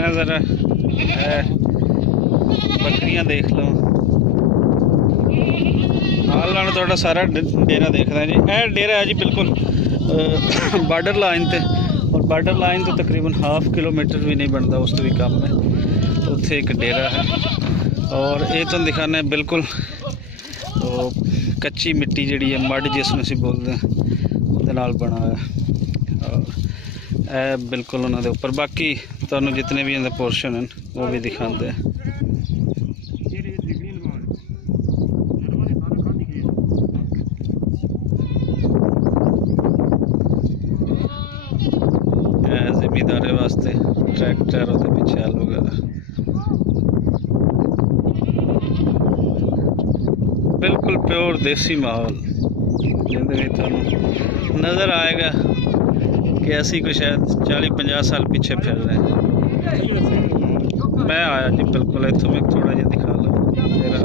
दिखाना है ज़रा, बकरियां देख लो। हाल नाल थोड़ा सारा डेरा देखना जी। यह डेरा है जी बिल्कुल बार्डर लाइन ते, और बार्डर लाइन तो तकरीबन 1/2 किलोमीटर भी नहीं बनता, उस तो भी कम है। उत्थे एक डेरा है, और ये तो दिखाना है बिल्कुल तो कच्ची मिट्टी जी है, मड जिसमें असीं बोलते हैं, उहदे नाल बना है। और यह बिल्कुल उन्होंने उपर बाकी तुहानूं जितने भी इहदे पोर्शन हैं वो भी दिखाते हैं। ज़मींदारे वास्ते ट्रैक्टर और पिछे हल वगैरह, बिल्कुल प्योर देसी माहौल जिंदे नज़र आएगा कि असी को शायद 40-50 साल पीछे फिर रहे हैं। मैं आया जी बिल्कुल इतों में थोड़ा जिहा दिखा लो मेरा।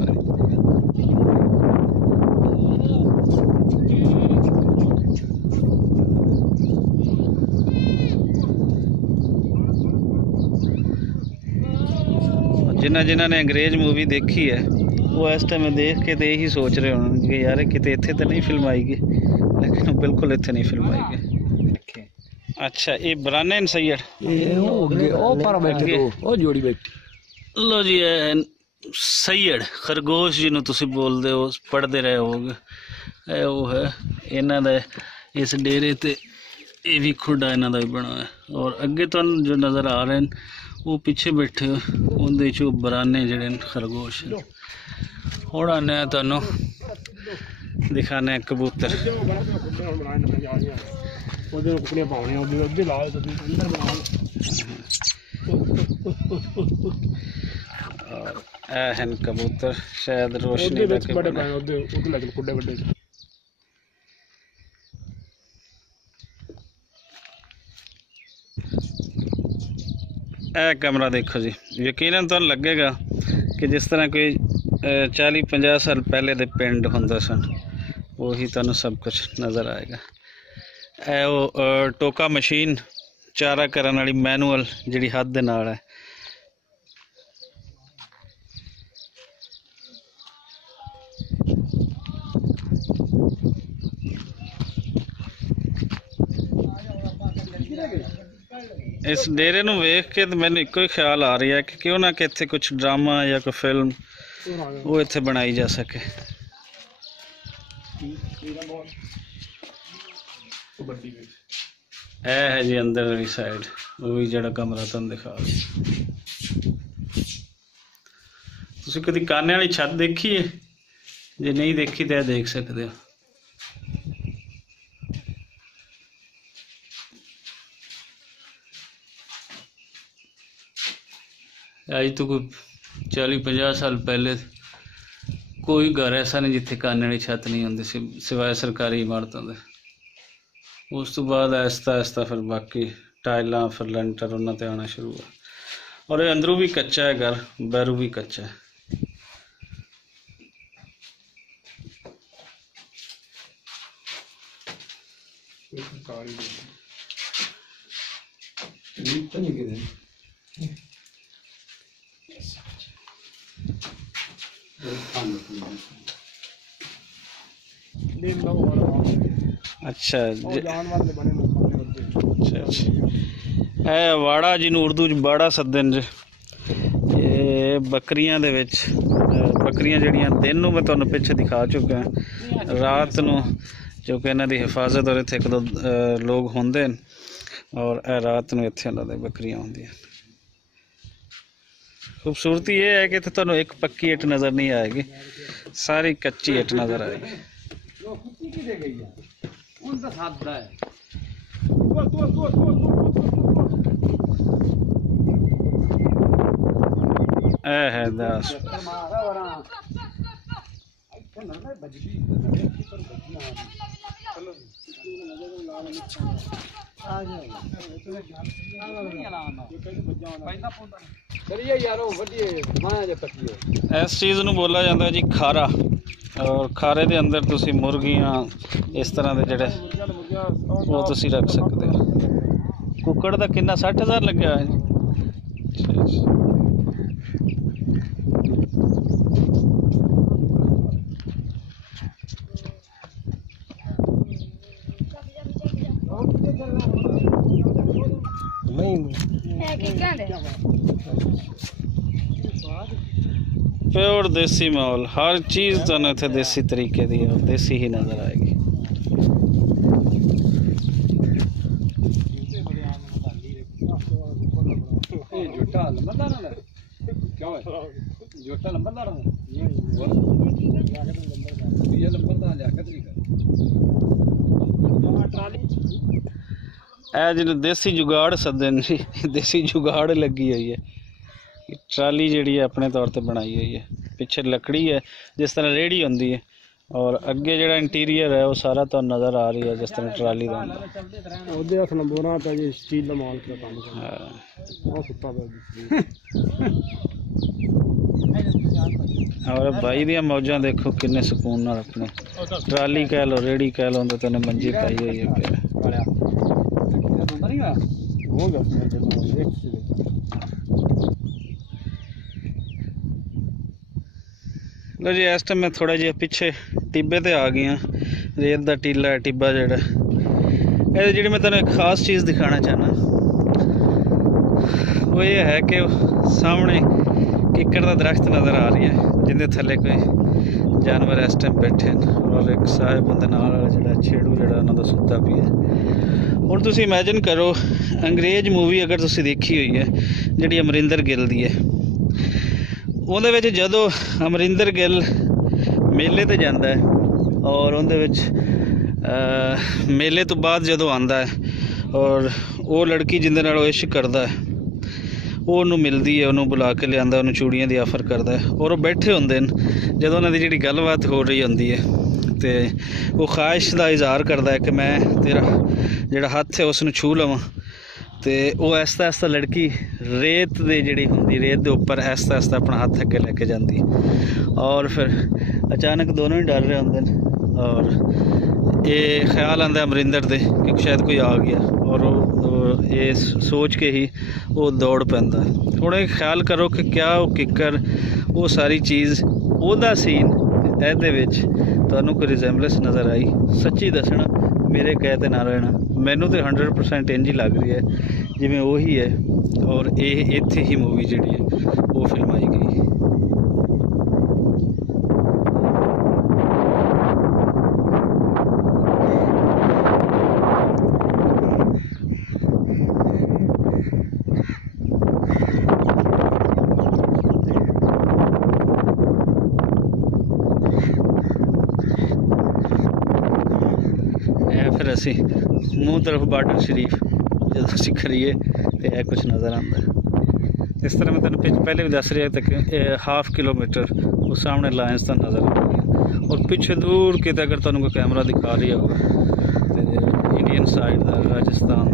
जिन्होंने ने अंग्रेज़ मूवी देखी है वो इस टाइम देख के तो यही सोच रहे होंगे कि यार किते इत्थे तो नहीं फिल्म आएगी, लेकिन बिल्कुल इत्थे नहीं फिल्म आएगी। अच्छा ये बराने न सैयद जोड़ी बैठी लो जी, सैयद खरगोश जिन्हों तुसी बोलते हो, पढ़ते रहे होगे, वो है इन्हों का इस डेरे ते ये भी खुडा इन्हों का भी बना है। और अगे तो जो नज़र आ रहे हैं वो पीछे बैठे उनके चो बराने जड़े खरगोश हैं। और आने तुहानू दिखाने कबूतर। और हैं कबूतर शायद रोशनी कमरा देखो जी, यकीनन तो लगेगा कि जिस तरह कोई 40-50 साल पहले दे पिंड होंदे सन, वही तुहानू सब कुछ नज़र आएगा। वो टोका मशीन चारा करने वाली मैनुअल जिहड़ी हथ दे नाल है। इस डेरे नूं वेख के तो मैंने एको ही ख्याल आ रही है कि क्यों ना कि इत्थे कुछ ड्रामा या कोई फिल्म वो इत्थे बनाई जा सके। है जी अंदर वाली साइड वो भी जड़ा कमरा तुहानूं दिखा रही। तुसीं कदी काने वाली छत देखी है? जे नहीं देखी तो देख सकते हो। आज तो कोई 40-50 साल पहले कोई घर ऐसा नहीं जिथे काने वाली छत नहीं होंदी सी, सिवाय सरकारी इमारतों के। उस तो बाद आहिस्ता आहिस्ता फिर बाकी टाइलां फिर लेंटर उन्होंने ते आना शुरू हुआ। और ये अंदरों भी कच्चा है घर, बाहरों भी कच्चा है। अच्छा अच्छा वाड़ा जिन्हों उर्दू बाड़ा सदन ज बकरियां दे विच बकरियां जड़ियां दिन नूं मैं तुहानूं पिछे दिखा चुका है, रात नूं जो कि इन्हां दी हिफाजत और इत्थे एक दो लोग होंदे न, और रात नूं इत्थे इन्हां दे बकरियां होंदियां। खूबसूरती ये है कि इत्थे तुहानूं एक पक्की इट नज़र नहीं आएगी, सारी कच्ची इट नज़र आएगी। है दास इस चीज़ नूं बोला जाता जी खारा, और खारे दे अंदर तुसी मुर्गियां इस तरह के जड़े वो तुसी रख सकते हो। कुकड़ का कितना 60,000 लग्या है? प्योर देसी माहौल, हर चीज़ तो इतने देसी तरीके दी और देसी ही नज़र आएगी। जिन्हें देसी जुगाड़ सदे जी, देसी जुगाड़ लगी हुई है। ट्राली जी अपने तौर पर बनाई हुई है, पिछे लकड़ी है जिस तरह रेहड़ी होंगी है, और अगे जो इंटीरियर है वो सारा तो नज़र आ रही है जिस तरह ट्राली का। और भाई दी मौजा देखो किन्ने सुकून नाल अपने ट्राली कह लो, रेहड़ी कह लो, तो उन्हें मंजी पाई हुई है। लो जी, इस टाइम मैं थोड़ा जिहा पिछे टिब्बे ते आ गया। रेत का टीला है टिब्बा जेड़ा, ये जी मैं तेन एक खास चीज़ दिखाना चाहना, वो ये है कि सामने किक्कर का दरख्त नज़र आ रही है जिंदे थले कोई जानवर इस टाइम बैठे हैं, और एक साहब बंदे नाल जो छेड़ू जो उन्होंने सुता पिया। हुण तुसीं इमेजिन करो, अंग्रेज़ मूवी अगर तुसीं देखी हुई है जिहड़ी अमरिंदर गिल दी है, उहदे विच जदों अमरिंदर गिल मेले ते जांदा है और उहदे विच मेले तो बाद जदों आंदा है और वो लड़की जिंदे नाल वो इश्क करदा है, वो उन्होंने मिलती है, उन्होंने बुला के लिया, उन्होंने चूड़ियाँ की ऑफर करता है, और वो बैठे होंगे जो उन्होंने जी गलबात हो रही होंगी है, तो वो ख्वाहिश का इजहार करता है कि मैं तेरा जोड़ा हथ है उसनूं छू लवां, तो वो आहिस्ता आहिस्ता लड़की रेत दे जी होंगी रेत के उपर आहिस्ता आहिस्ता अपना हाथ अगे लैके जाती, और फिर अचानक दोनों ही डर रहे होंगे, और ये ख्याल आंदा अमरिंदर दे कि शायद कोई आ गया, और वो ये सोच के ही वो दौड़ पैंदा। हुण ये ख्याल करो कि क्या वो किक्कर वो सारी चीज़ ओदा सीन ਇਹਦੇ ਵਿੱਚ ਤੁਹਾਨੂੰ कोई रिजेंबलेंस नज़र आई? सच्ची दसना, मेरे कह ते ना रहना, मैनू तो 100% इंज ही लग रही है जिवें वही है, और ये इत्थे ही मूवी जी है वो फिल्माई गई। फिर असी मूँह तरफ बार्डर शरीफ जो असी करिए तो यह कुछ नज़र आता है। इस तरह मैं तेन पहले भी दस रहा तक हाफ किलोमीटर वो सामने लाइन्स का नज़र आ रही है, और पिछे दूर किते अगर तुहानू कोई कैमरा दिखा रही हो तो इंडियन साइड का राजस्थान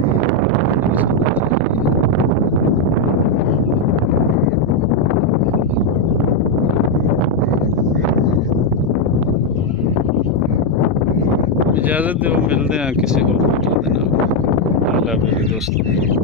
इजाज़त दो, मिलते हैं किसी और वीडियो के नाल। अल्लाह हाफ़िज़ दोस्तों।